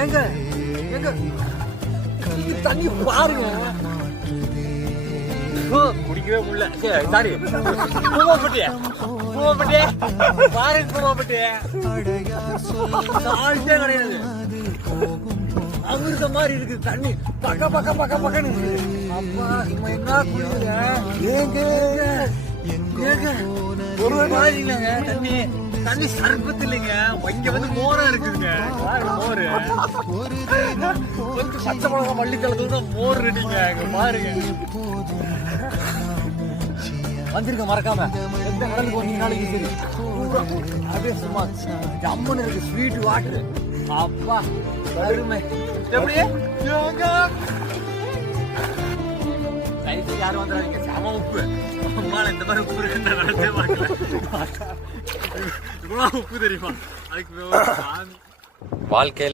ஏங்க ஏங்க தண்ணி பாருங்க. குடிக்கவே முடியல. சாரி பூமாப்பட்டி பாருங்க. பூமாப்பட்டி சால்ட்டே கிடையாது. அமிர்த மாதிரி இருக்கு தண்ணி. பக்க பக்க பக்க பக்கன்னு அப்பா என்ன குடிக்குங்க. ஏங்க ஒரு மாதிரி இல்லைங்க தண்ணி. தண்ணி சர்பத்து இல்லைங்க. இங்க வந்து மோரா இருக்குதுங்க. மோரு கொஞ்சம் பச்சை மிளகா மல்லித்தளத்தோட மோர் ரெடிங்க. பாருங்க வந்திருக்க மறக்காம எந்த கடலுக்கு ஒரு நாளைக்கு சரி அப்படியே சும்மா ஜம்முன்னு இருக்கு. ஸ்வீட் வாட்டர் அப்பா அருமை. எப்படி யாரும் வந்துடாதீங்க. சம உப்பு அம்மால இந்த மாதிரி உப்பு இருக்கு நடத்தே பார்க்கல. இவ்வளவு உப்பு தெரியுமா அதுக்கு வாழ்க்கையில்